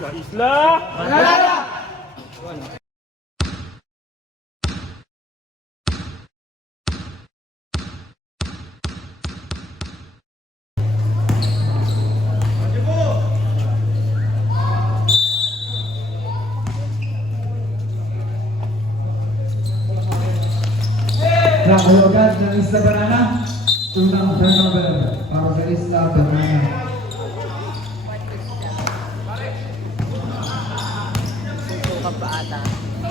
Isla! Manala! Nakahulugan ng Isla Banana. Unang turnover para sa Isla Banana.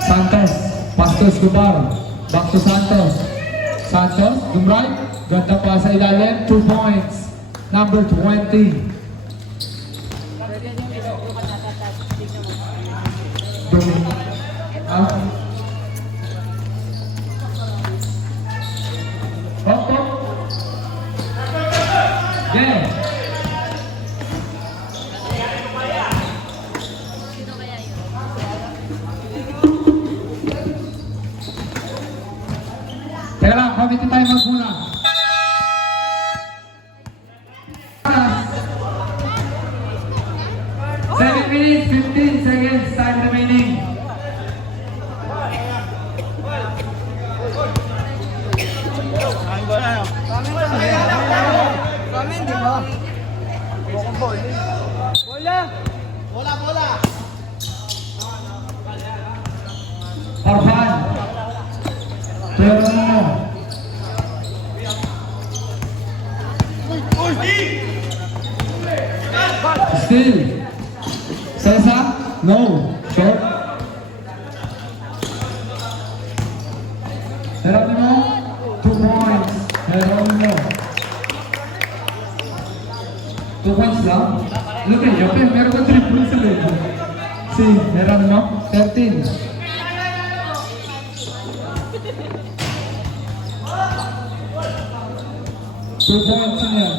Santos, pass to Escobar. Back to Santos. Santos, right. Ganda pa sa ilalim. 2 points. Number 20. Yeah. Teka lang, committee time muna. 7 minutes, 15 seconds, time remaining. Orhan. Turn mo. Still. Cesar? No. Short. Geronimo? 2 points. Geronimo. 2 points lang? Look at you. Meron ka 3 points ulit. Si Geronimo? 13. 2 points niya.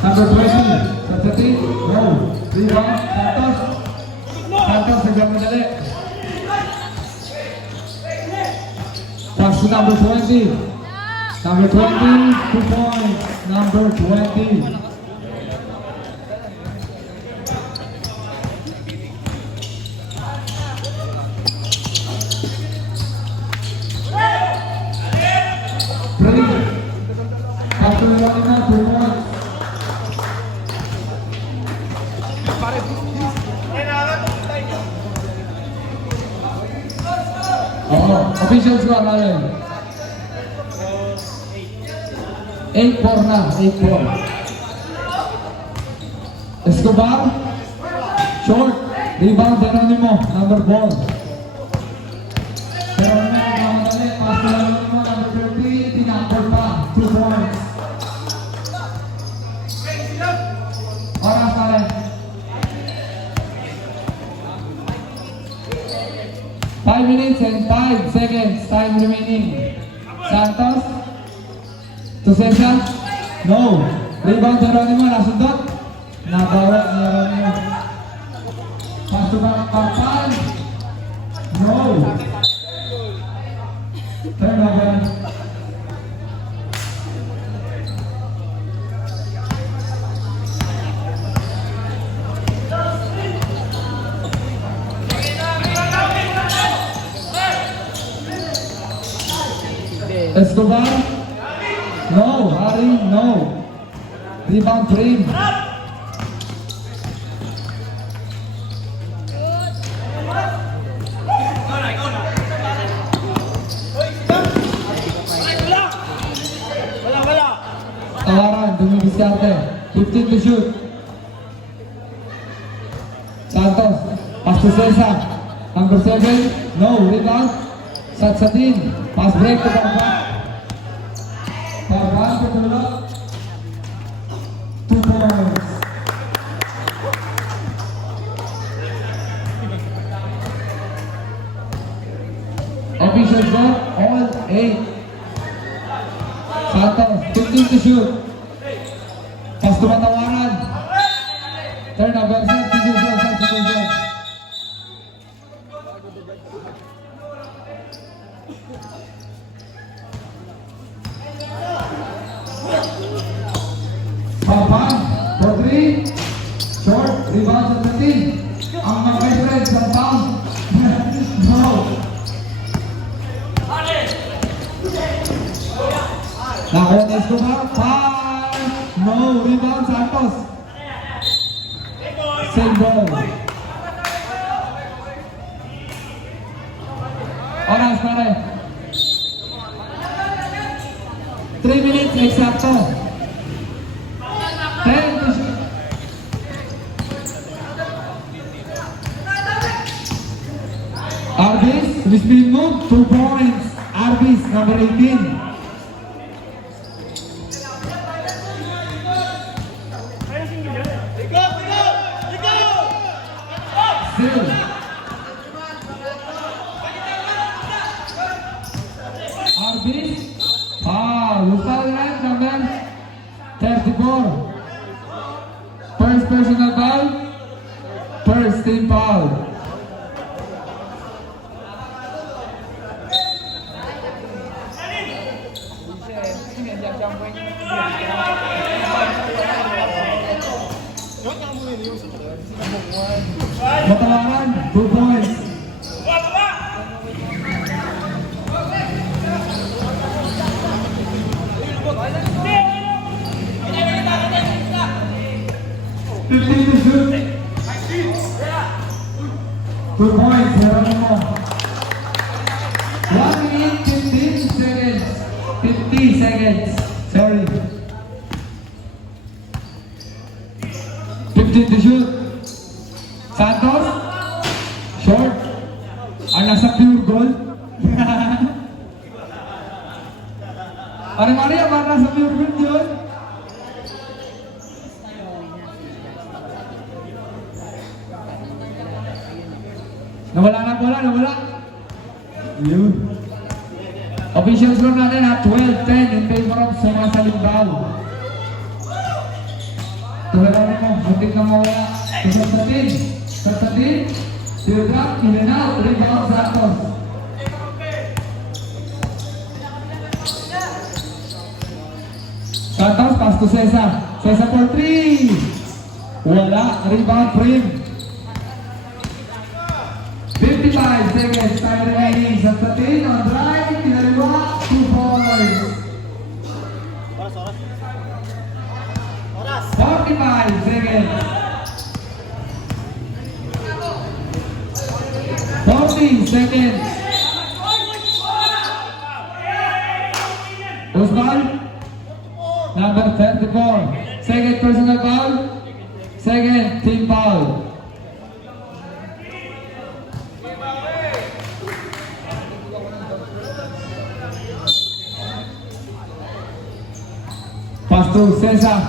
Number 20, Satsati, no. Rebound, Santos. Santos nagmamadali. Pass to number 20. Number 20, 2 points. Number 20. Ready. Pass to Geronimo, 2 points. Officials ko natin. 8-4 na. 8-4. Escobar. Short. Rebound. Geronimo. Number 4. Geronimo. Nagmamadali. Pass to Geronimo. Number 30. Tinapor pa. 2 points. Oras na rin. 5 minutes and 5 seconds. Time remaining. Santos. To Cesar. No. Rebound Geronimo. Nasundot. Nabawa ni Geronimo. Pass to Papan. No. Turnover. Escobar? No. Hari? No. Rebound Dream. Tawaran, dumidiskarte. 15 to shoot. Santos. Pass to Cesar. Number 7. No. Rebound. Satsadin. Pass break to Parvan. Parvan tutulog. 2 points. Officials go. All 8. Santos, 15 to shoot. Pass to Matawaran. Turnover, substitution, substitution. Papan, for 3. Short, rebound sa 13. Ang mag-friend sa pound. No. Nakuha na Escobar. 5. No. Rebound Santos. Same ball. Oras pare. 3 minutes eksakto. 10 to shoot. Arbis, Lisbon move, 2 points. Arbis, number 18. Still. Arbis, Lupal line, number 34. First personal foul, first team foul. Matawaran, 2 points. Fifteen to shoot. 2 points, Geronimo. 1 minute, 15 seconds. 50 seconds. Sorry. 15 to shoot. Santos. Short. Ang nasa pure gold. Maria, ang nasa pure gold yun. Nawala na bola, nawala. Yun. Official score natin ha, 12-10 in favor of Sumasaling Bal. Tulad mo, muntik na mawala. Sasatin, Sildrap, in and out, rebound Santos. Santos, pass to Cesar. Cesar for 3. Wala, rebound Prim. 55 seconds, time remaining. Sasatin on drive, kinaliwa, 2 points. 45 seconds. 40 seconds. Usman, number 34. Second personal foul, second team foul. Pass to Cesar,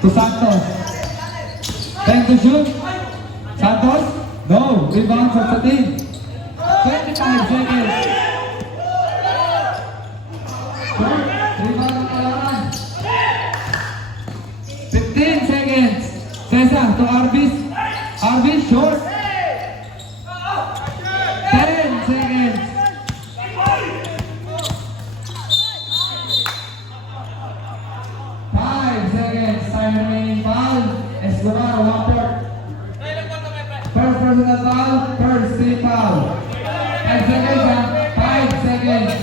to Santos. 10 to shoot. Santos, no, rebound sa team. 25 seconds. Short, rebound ng kalaban. 15 seconds. Cesar to Arbis. Arbis, short. 10 seconds. 5 seconds. Time remaining foul. Escobar, 1-4. First personal foul, first team foul. 5 seconds ha. 5 seconds.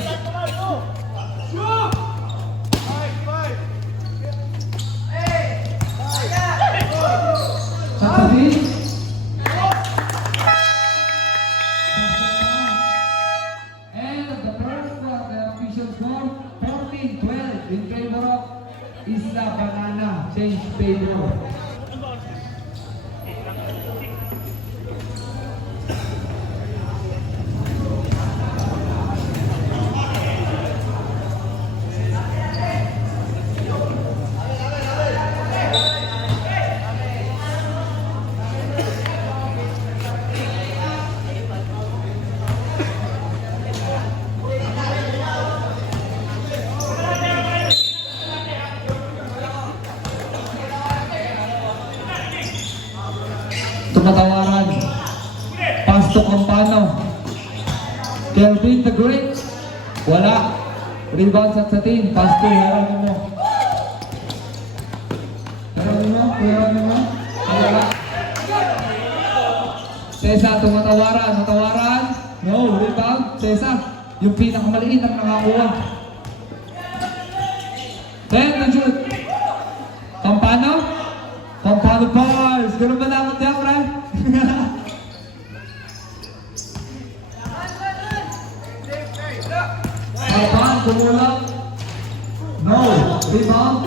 Sasabi. And the first quarter official score, 14-12 in favor of Isla Banana. Change favor. tumatawaran. Pass to Campano. Kelvin the Great. Wala. Rebound sa Satin. Pass to Geronimo. Geronimo. Wala. Cesar tumatawaran. No, rebound. Cesar. Yung pinakamaliit ang nakakuha. 10 to shoot. Campano bars. Ganun ba dapat yan, Fran? Campano, tumulak. No. Rebound.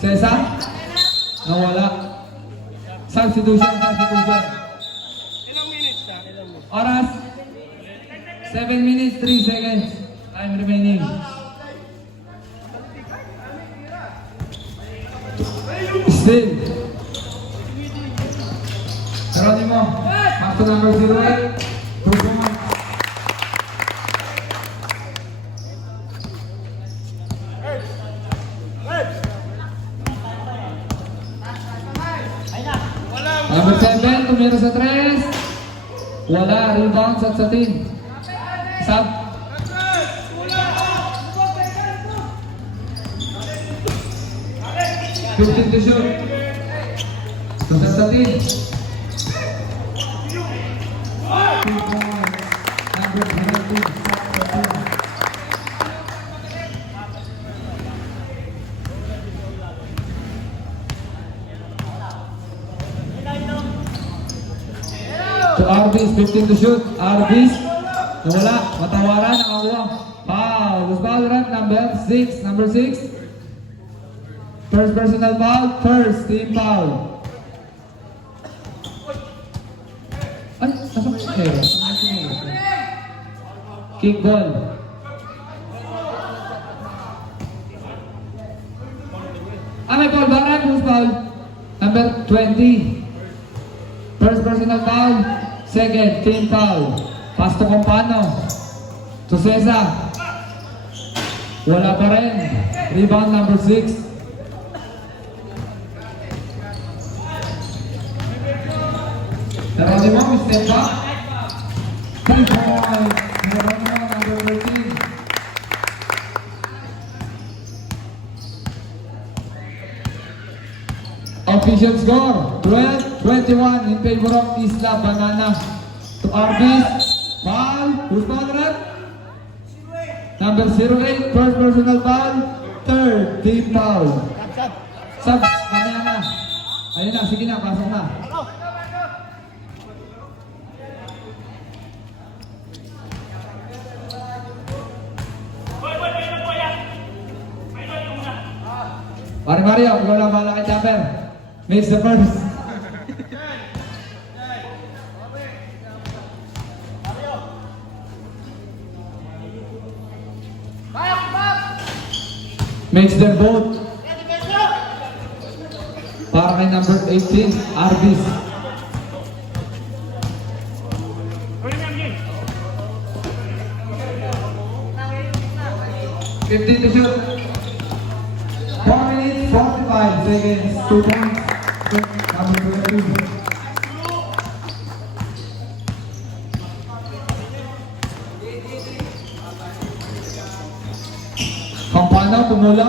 Cesar. Nawala. Substitution. Oras. 7 minutes, 3 seconds. Time remaining. Still. Geronimo. Back to number 08. 2 points. Number 7, tumira sa 3. Wala, rebound sa Satin. Sub. Fifteen to shoot. To sa Satin. 2 points. Number 17. To Arbis, 15 to shoot. Arbis, nawala. Matawaran, nakakuha. Foul. Was foul run number 6. Number 6. First personal foul. First team foul. Ay, nasa ko siya. Kick ball. May foul ba? Who's foul? Number 20. First personal foul, second team foul. Pass to Campano. To Cesar. Wala pa rin. Rebound number 6. Geronimo, step back. 3 points. Geronimo, number 13. Official score, 12-21 in favor of Isla Banana. To Arbis, foul. Who's foul run? Number 08, first personal foul. Third team foul. Sub, mamaya na. Ayun na, sige na, pasok na. Mario, ikaw lang bahala kay Chopper. Makes the first. Makes their vote. Para kay number 18, Arbis. $15 to shoot. 4 minutes, 45 seconds, 2 points, number 22. Campana, tumula.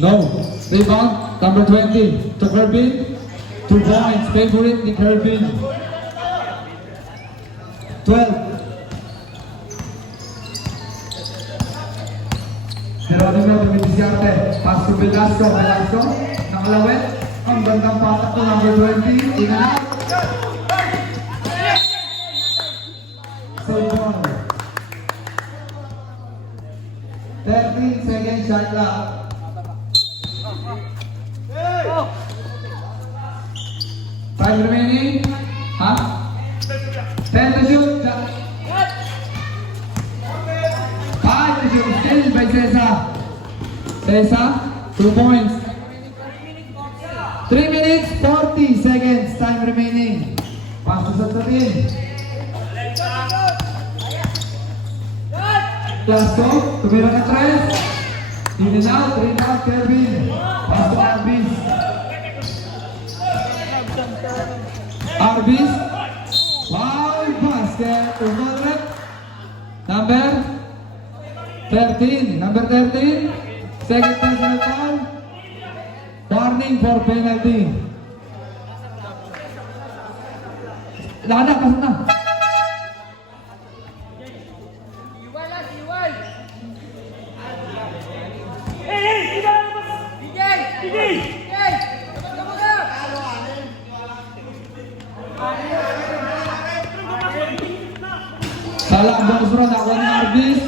No. Rebound, number 20. To Kerbin. 2 points, favorite ni Kerbin. 12. Geronimo, dumidisiarte. Pass to Velasco. Nakalawit. Ang bandang patak to number 20. Tingnan na. Save ball. 13 seconds shot clock. Time remaining. 10 to shoot. 5 to shoot. Still by Cesar. Cesar, 2 points. 3 minutes, 40 seconds. Time remaining. Pass to Satin. Velasco, tumira ka 3. In and out, Kerbin. Pass to Arbis. Arbis. Foul basket. Umadret. Number 13. Number 13. Second personal foul. Warning for penalty. Lana, pasok na. Salah bonus round nakuha ni Arbis.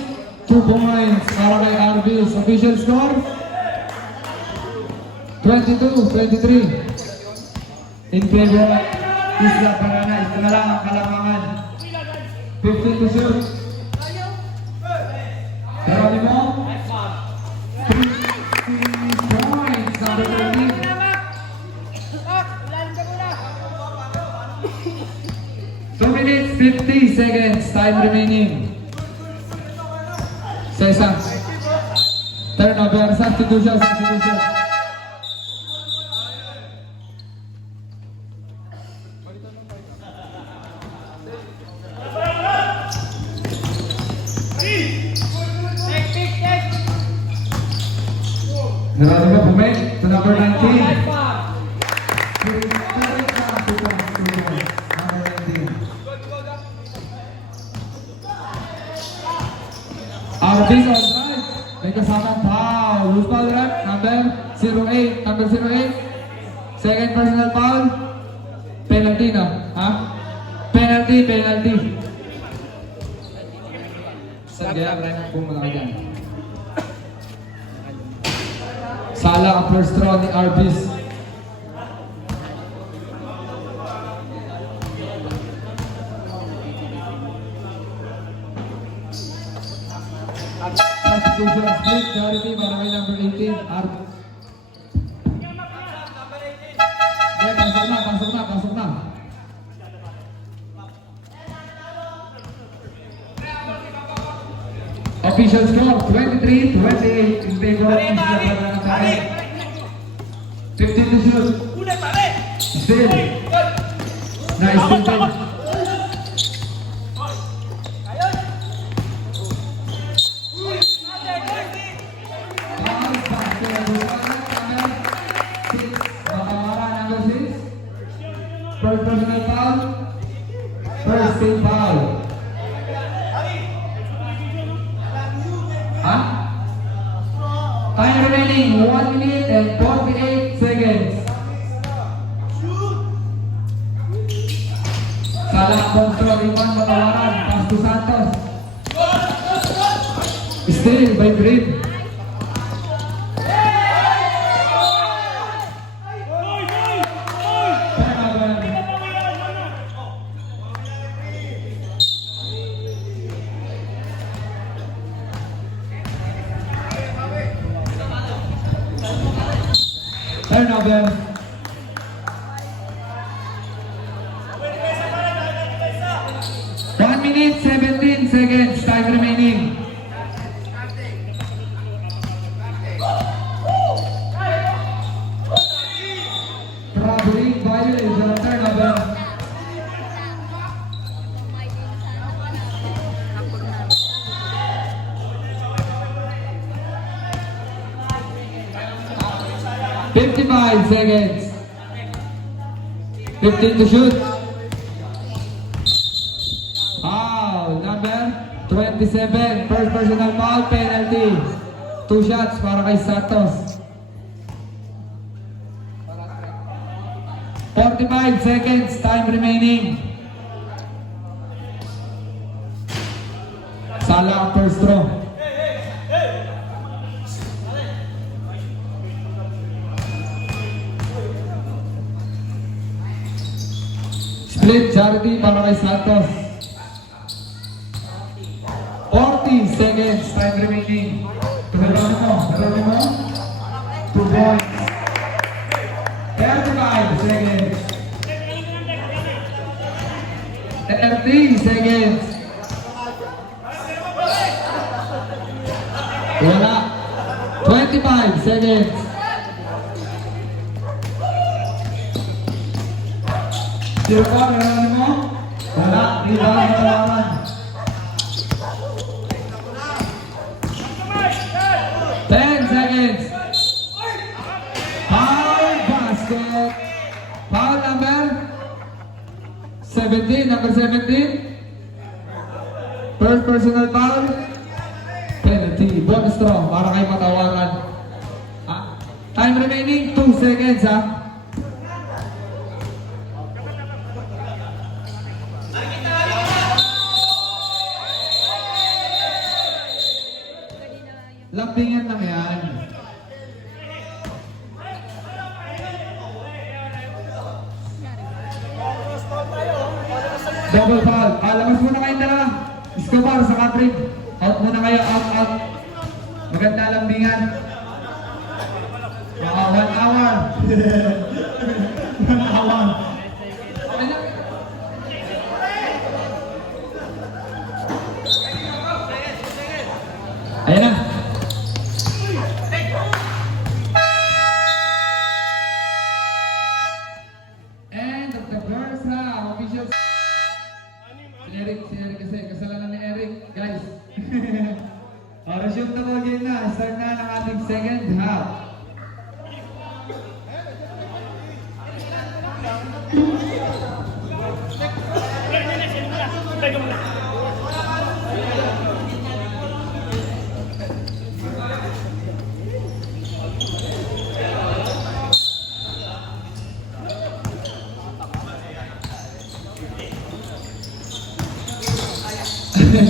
2 points para kay Arbis. Official score 22-23 in favor of Isla Banana. Ito na lang ang kalamangan. 15 to shoot. Geronimo 3 points. Number 13. 2 minutes 50 seconds time remaining. Sa isang turnover, substitution. Geronimo Pumet to number 19. Arbis onside. May kasamang foul. Loose ball rep. Number 08. Number 08. Second personal foul. Penalty na. Ha? Penalty. Sa diagram kung malaki dyan. Salah ang first throw ni Arbis. Substitution split, charity para kay number 18, Arbis. Pasok na. Official score 23-28 in favor of Isla Banana. 15 to shoot. Still. Nice still. First personal foul. First team foul. Huh? Time remaining 1 minute and 48 seconds. Salah control Iman Batawaran. Pass to Santos. Steal by Green. Turnover. One minute, 17 seconds, time remaining. Traveling violation, turnover. $55 seconds. 15 to shoot. Foul number 27. First personal foul, penalty. 2 shots para kay Santos. 45 seconds, time remaining. Salah first throw. Split charity para kay Santos. 40 seconds, time remaining. Geronimo. 2 points. 35 seconds. 30 seconds. Wala. 25 seconds. Zero ball, meron mo? Wala, rebound, Patawaran. 10 seconds. Foul basket. Foul number 17, number 17. First personal foul. Penalty. Bonus throw para kay Patawaran. Time remaining 2 seconds ha. Lambingan lang yan. Double foul. Labas muna kayong dalawa. Escobar sa Catherine. Out muna kayo. Out. Maganda lambingan. Mga 1 hour. 1 hour. Ayan na. End of the first half. Officials. Si Eric kasi. Kasalanan ni Eric. Guys. Resume the ball game na. Start na ng ating second half.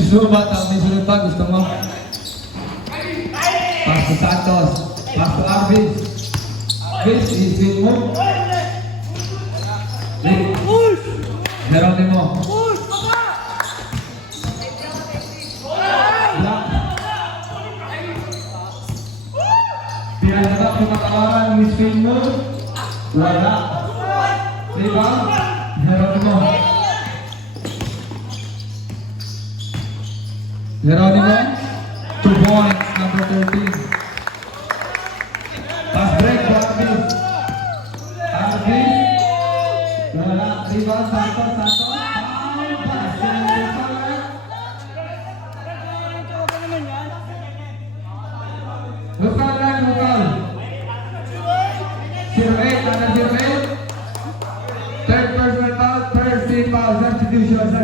Sumat ang misunod pa. Gusto mo? Pass to Santos. Pass to Arvis. Arvis, i-spin mo. Geronimo. Black. Pinagdatak ng Patawaran, i-spin mo. Wala. Rebound. Geronimo. Geronimo, 2 points, number 13. Pass break, Arvis. Arvis. Wala, rebound, Santos. Bukal lang, bukal. 0-8, number 0-8. Third personal foul, first team foul, substitution.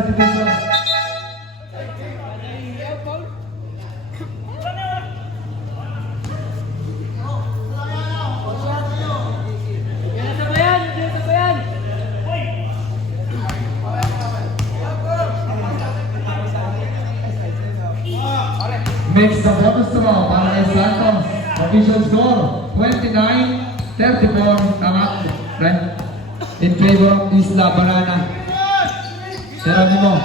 Makes the bonus throw para kay Santos. Official score 29-34. Tama, right? In favor of Isla Banana. Geronimo.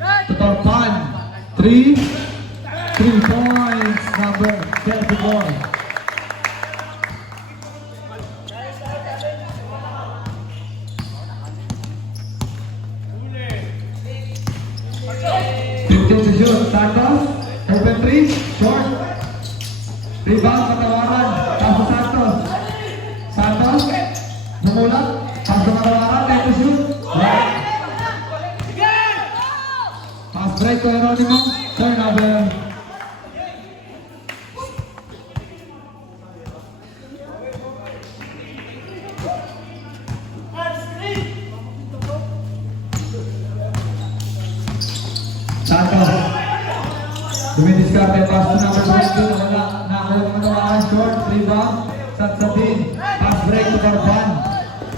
To Torpan. 3 points. Number 34. Santos, open 3, short. Rebound, Patawaran, pass to Santos. Bumulat, pass to Patawaran, time to shoot. Pass break to Geronimo, turnover. Santos. Dumidiskarte, pass to number 22. Wala. Nakuha ng Patawaran, short. Rebound. Satsapin. Pass break to Torpan.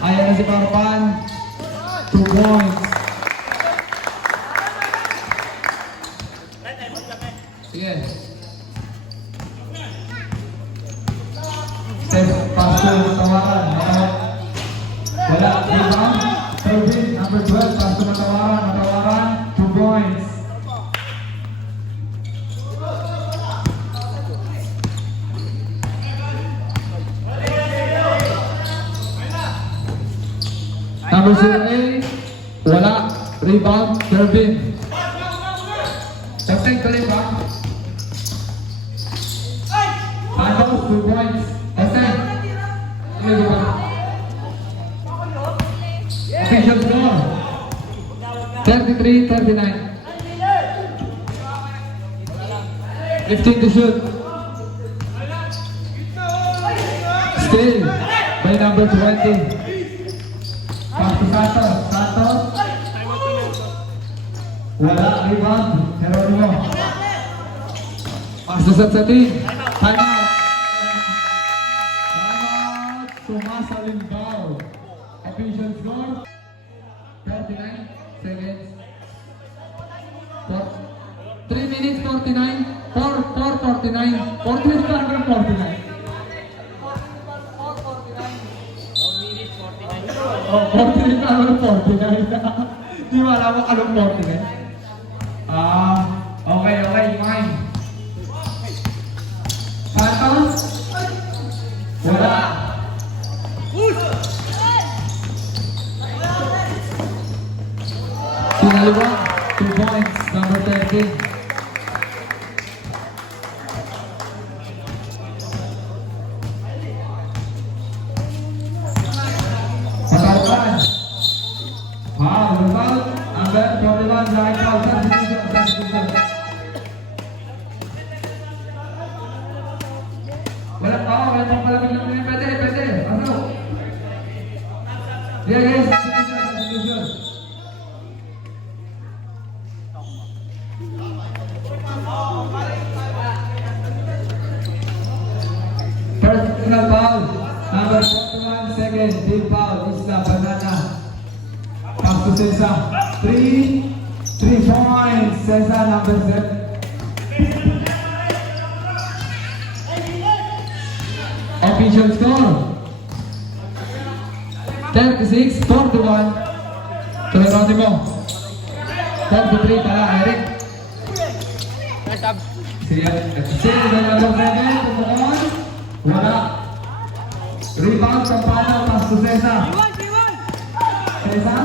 Ayan na si Torpan. 2 points. Sige. Pass to Patawaran. Wala. Rebound. Serving. Number 12. Pass to Patawaran. 2 points. Number 0-8, wala, rebound, Kervin. Captain to rebound. Santos, 2 points. Captain. Official 33-39. 15 to shoot. Still by number 20. Pass to Santos. Santos. Wala. Rebound. Geronimo. Pass to Satsatin. Time out. Time out. Tumasa Limbao. Official score. 39 seconds. 3 minutes 49. 4:49. 4:49. Oh, 49. Di mo alam mo anong 49. Okay, fine. Santos? Wala. Sinaliwa, 2 points, number 13. Patalpan. Result, number 21, Zahid Pausan, substitution. Wala pang palapit lang ngayon. Pwede. Pasok. Yeah, guys, substitution. Personal foul, number 41, second, team foul, Isla Banana. Pass to Cesar. 3 points, Cesar, number 7. Official score 36-41 to Geronimo. 43 para Eric. Siya na number 7, tumuon. Wala. Rebound sa pala, pass to Cesar. Cesar?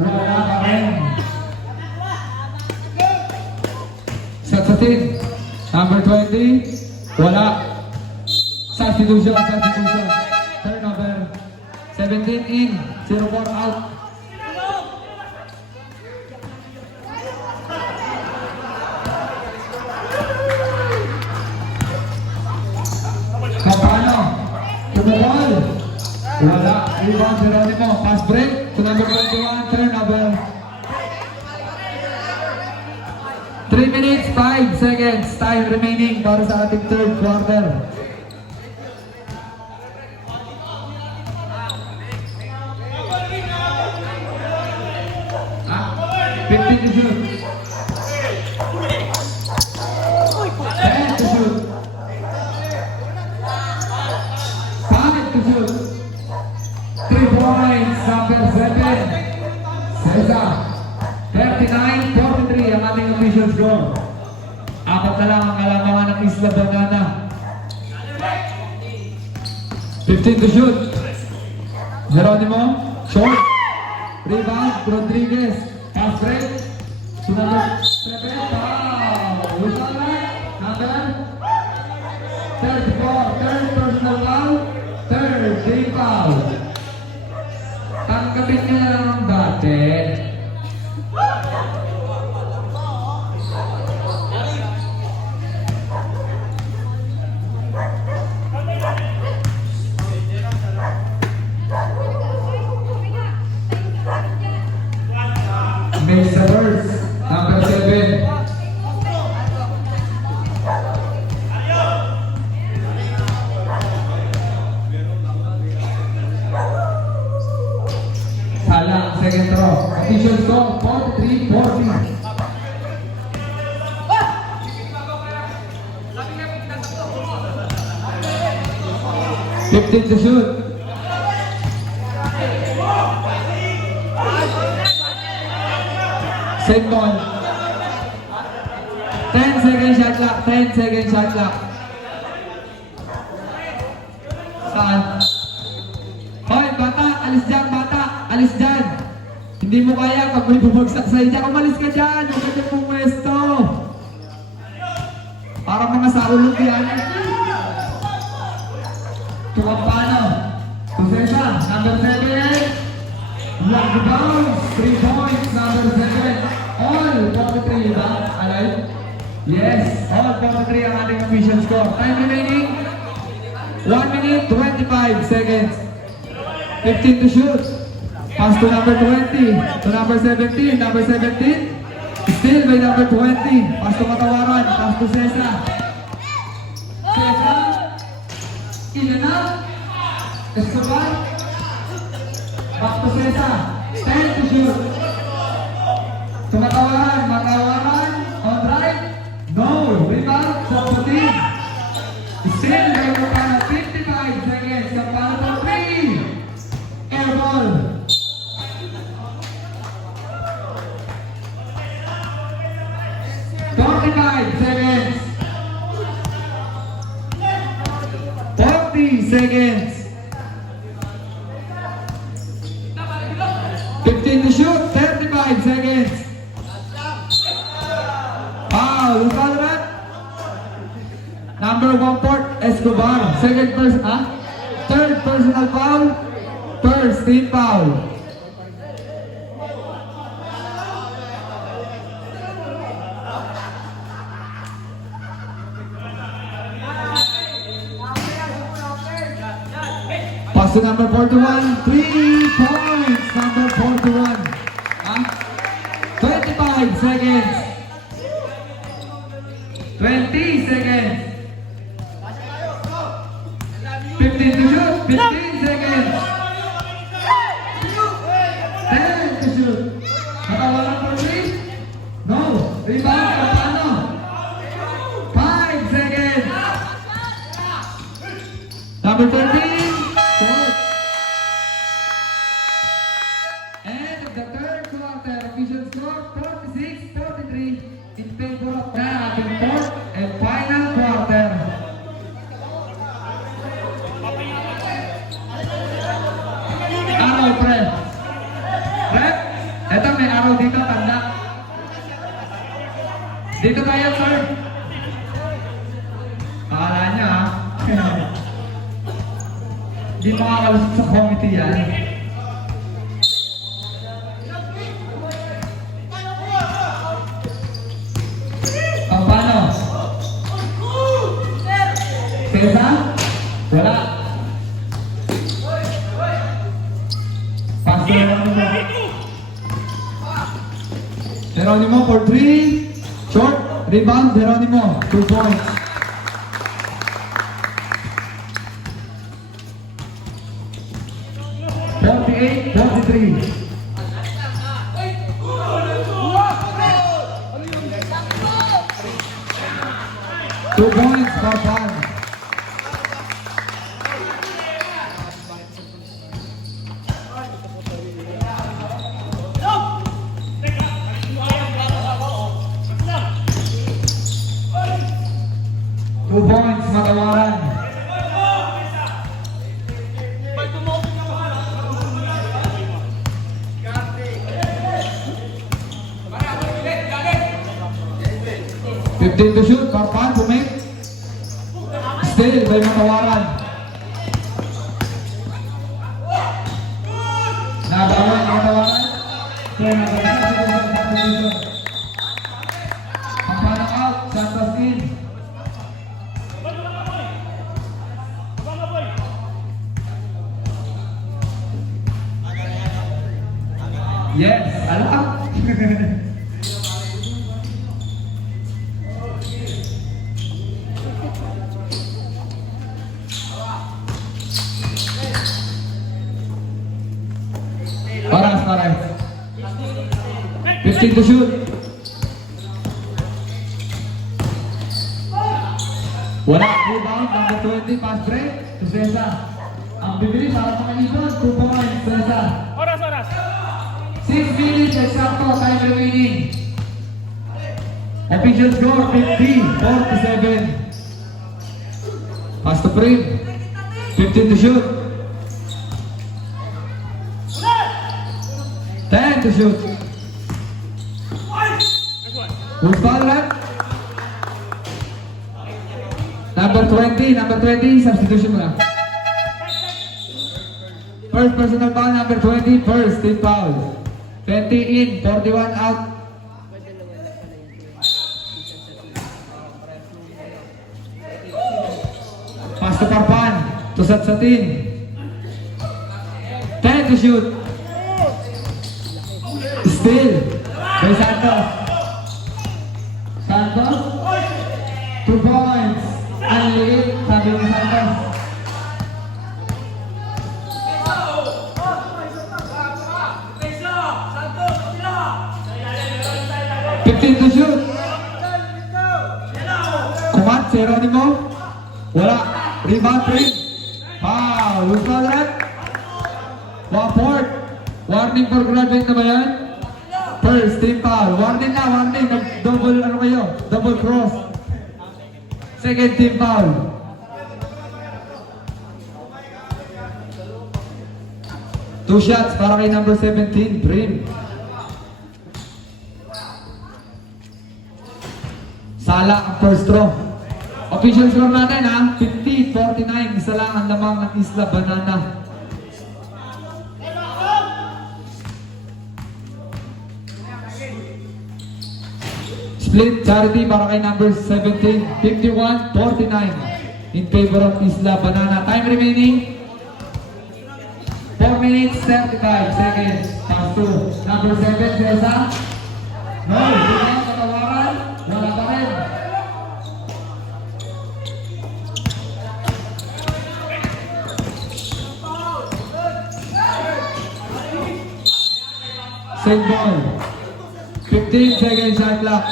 Wala ka rin. Satsatin. Number 20. Wala. Substitution. Turnover. 17 in. 0-4 out. Kapano? Tumukol. Wala. Rebound Geronimo. Pass break to number 21. Turnover. 3 minutes, 5 seconds. Time remaining para sa ating third quarter. To shoot. 10 to shoot. 5 to shoot. 3 points, number 7. Cesar. 39-43 ang ating official score. 4 na lang ang kalamangan ng Isla Banana. 15 to shoot. Geronimo. Short. Rebound. Rodriguez. Pass break. To number 7, foul. Result number 34, third personal foul, third team foul. Tanggapin niya lang ang bate. Makes the verse, number 7. Salah, second throw. Official score, 43-40. Fifteen to shoot. Same ball. 10 second shot clock. 10 second shot clock. Saan? Hoy, bata! Alis dyan, bata! Alis dyan! Hindi mo kaya pag may bumagsak sa inyo. Umalis ka dyan! Huwag ka dyan pumwesto! Para mga sarulog yan. Tumampano. Kusesa, number 7. Block the bounce. 3 points, number Yes, all 43 ang ating official score. Time remaining, 1 minute 25 seconds. 15 to shoot. Pass to number 20, to number 17, number 17. Still by number 20. Pass to Katawaran, pass to Cesa. Cesa. Ilana. Escobar. Back to Cesa. 10 to shoot. To Katawaran, Katawaran. On right. No. Rebound. Saputin. Still by Kapana. 55 seconds. Kapana for 3. Air ball. 45 seconds. 40 seconds. 15 to shoot. 35 seconds. Foul. Foul rat. Number 1 port Escobar. Second person. Third personal foul. First team foul. Pass to number 41, 3 points, number 41. 25 seconds. 20 seconds. 15 to shoot, 15 seconds. 10 to shoot. Nakawalan for 3? No. Rebound, Capano. 5 seconds. Number 13. And the third quarter, official score 46-43 in favor of the ating fourth and final quarter. Araw, pre. Pre, eto may araw dito, tanda. Dito tayo, sir. Akala niya, ha? Di makakalusot sa committee yan. Paano? Cesa? Wala. Pass to Geronimo. Geronimo for 3. Short. Rebound, Geronimo. 2 points. Forty-eight, 43. Two points for fun. Two points, Matawaran. Fifteen to shoot, for fun to make. Still by Matawaran. Nabawan ang Matawaran. Ang panang out, Santos in. Yes, alam. Paras. 15 to shoot. Wala. Rebound. Number 20. Pass break. To Cesa. Ang bibili para makalipon. 2 points. Cesa. Oras. 6 minutes. Exacto. Time remaining. Official score 50-47. Pass to Prim. 15 to shoot. 10 to shoot. Who's foul rat? Number 20, substitution mo na. First personal foul, number 20, first team foul. 20 in, 41 out. to Parpan. To Satsatin. 10 to shoot. Still. By Santos. Santos. 2 points. Ang liit. Sabi ni Santos. To shoot. Kumat, si Ronimo. Wala. Rebound, three. Foul. Loose ball red. 1-4. Warning for graduate na ba yan? First, team foul. Warning na, warning. Double, ano kayo? Double cross. Second, team foul. Two shots para kay number 17, Prim. Sala ang first throw. Official score natin ha, 50-49. Isa lang ang lamang ng Isla Banana. Split charity para kay number 17, 51-49 in favor of Isla Banana. Time remaining 4 minutes 35 seconds. Pass to number 7, Cesa. No, hindi na katawaran. Wala pa rin. Same ball. 15 seconds shot clock.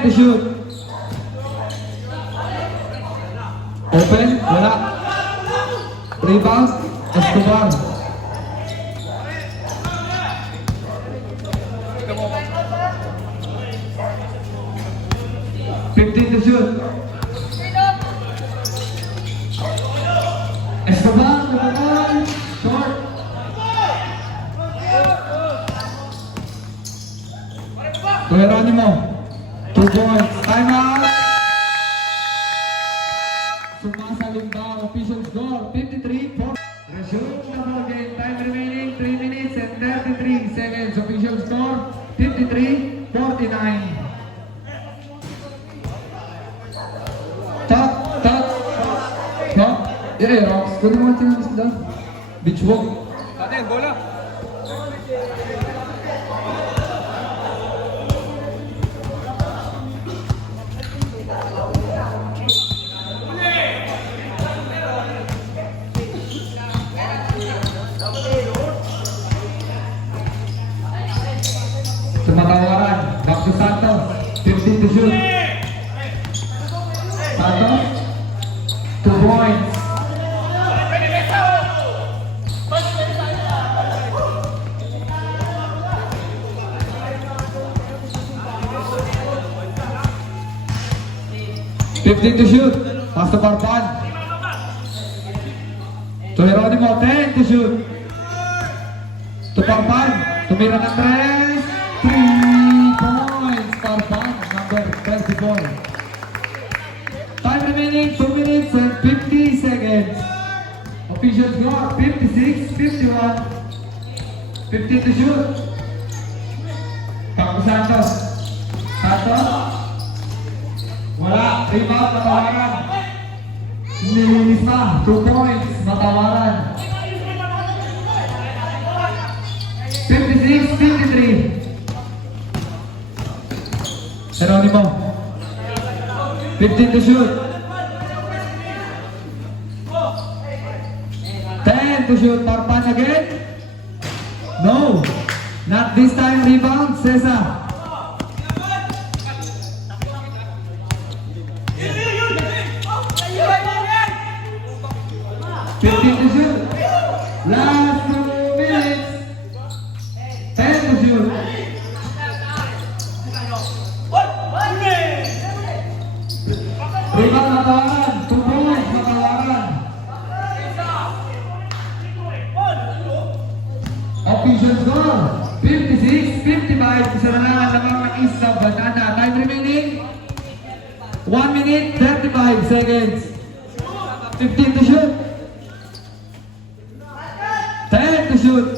To shoot. Open, wala. Rebound, Escobar. To shoot. Escobar, short. To Geronimo. 2 points. Time out. Sumasaling daw. Official score 53-4. Resume the ball game. Time remaining 3 minutes and 33 seconds. Official score 53-49. Top. Rocks. Kunin mo ang tinapis doon. Beach walk. Atin, bola. Sumatawaran. Back to Santos. 15 to shoot. Santos. 2 points. To shoot. Pass to Parpan. To Geronimo. 10 to shoot. To Parpan. Tumira ng 3. 3 points. Parpan. Number 34. Time remaining 2 minutes and 50 seconds. Official score 56-51. 15 to shoot. Paco Santos. Santos. Wala, rebound, matawaran. Nilinis pa, 2 points, matawaran. 56-53. Geronimo. 15 to shoot. 10 to shoot, Parpan again. No, not this time, rebound, Cesa. 15 to shoot. Last 2 minutes. 10 to shoot. Rebound matawaran. 2 points matawaran. Official score 56-55. Isa na lang ang lamang ng Isla Banana. Time remaining 1 minute 35 seconds. 15 to shoot. 10 to shoot.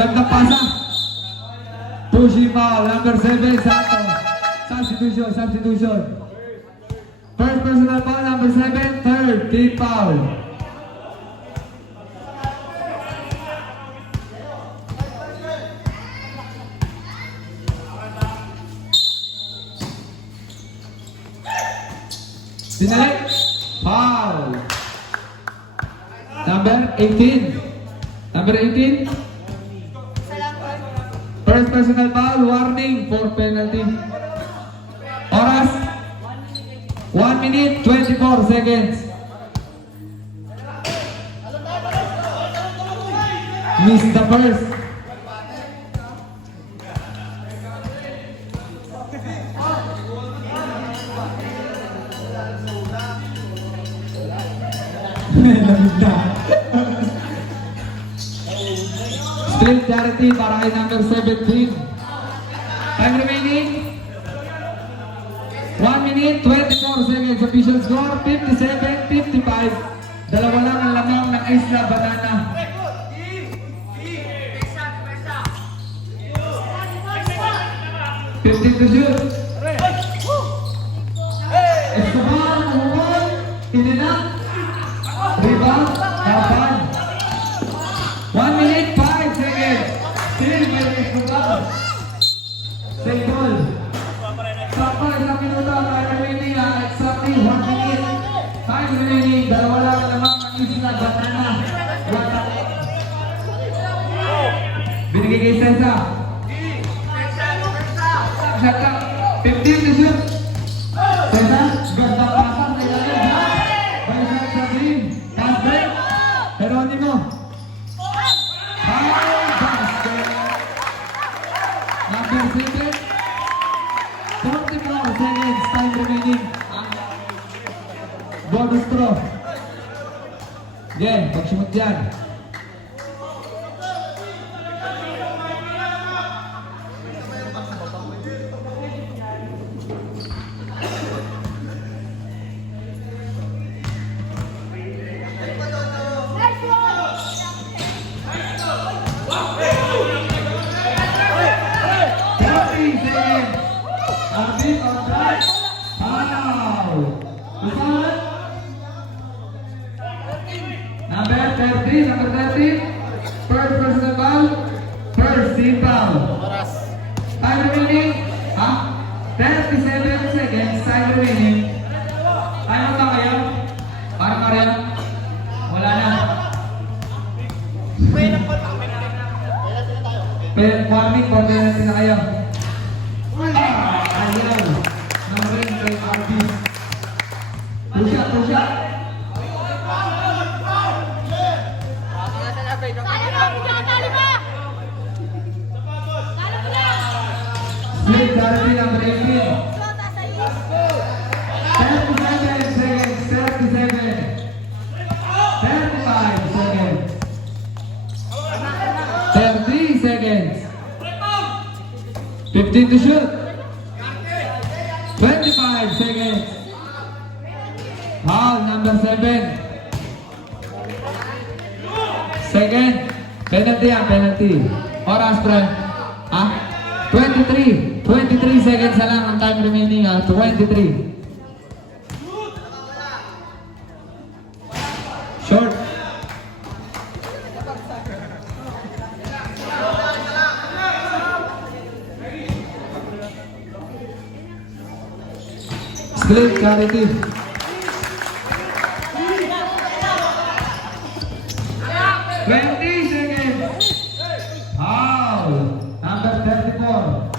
Ganda pasa. Pushing foul. Number 7, Santos. Substitution. First personal foul, number 7, third, team foul. Sinalik. Foul. Number 18. First personal foul, warning for penalty. Oras 1 minute 24 seconds. Miss the first. Lamig na. Split charity para kay number 17. Time remaining 1 minute 24 seconds. Official score 57-55. Dalawa lang ang lamang ng Isla Banana. Fifteen to shoot. Esteban, umul, ininak, rebound, kapan. 1 minute 5 seconds. Still by Esteban. Save ball. Sakto, isang minuto. Time remaining, exactly 1 minute. Time remaining, dalawa lang ang lamang ng Isla Banana. Binigay kay Cesa. Shot clock. 15 to shoot. Cesa, ganda pasang kay Alonso. Balikan sa team. Pass break. Geronimo. Foul basket. Number 7. 44 seconds. Time remaining. Bonus throw. Yeah, pagsimot dyan. Number 30, first personal foul, first team foul. Time remaining, 37 seconds, time remaining. Time out na kayo? Parang Maria? Wala na. Warning, penalty na kayo. Ayaw. Number 8 kay RB. Push up. Split charity number 18. 37 seconds, 37. 35 seconds. 30 seconds. 15 to shoot. 25 seconds. Foul number 7. Second. Penalty. Oras, friend. 23 seconds na lang ang time remaining. 23. Short. Split charity. 20 seconds. Foul. Number 34.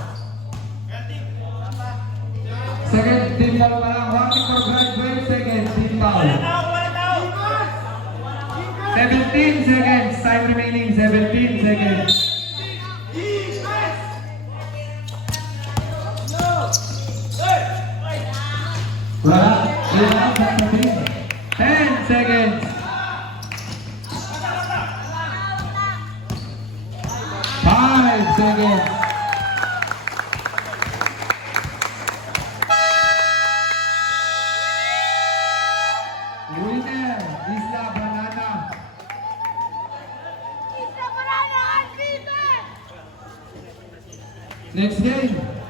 Second team foul pa lang. Warning for graduate. Second team foul. 17 seconds. Time remaining. 17 seconds. Wala. 10 seconds. 5 seconds. Winner, Isla Banana. Isla Banana, RPB! Next game.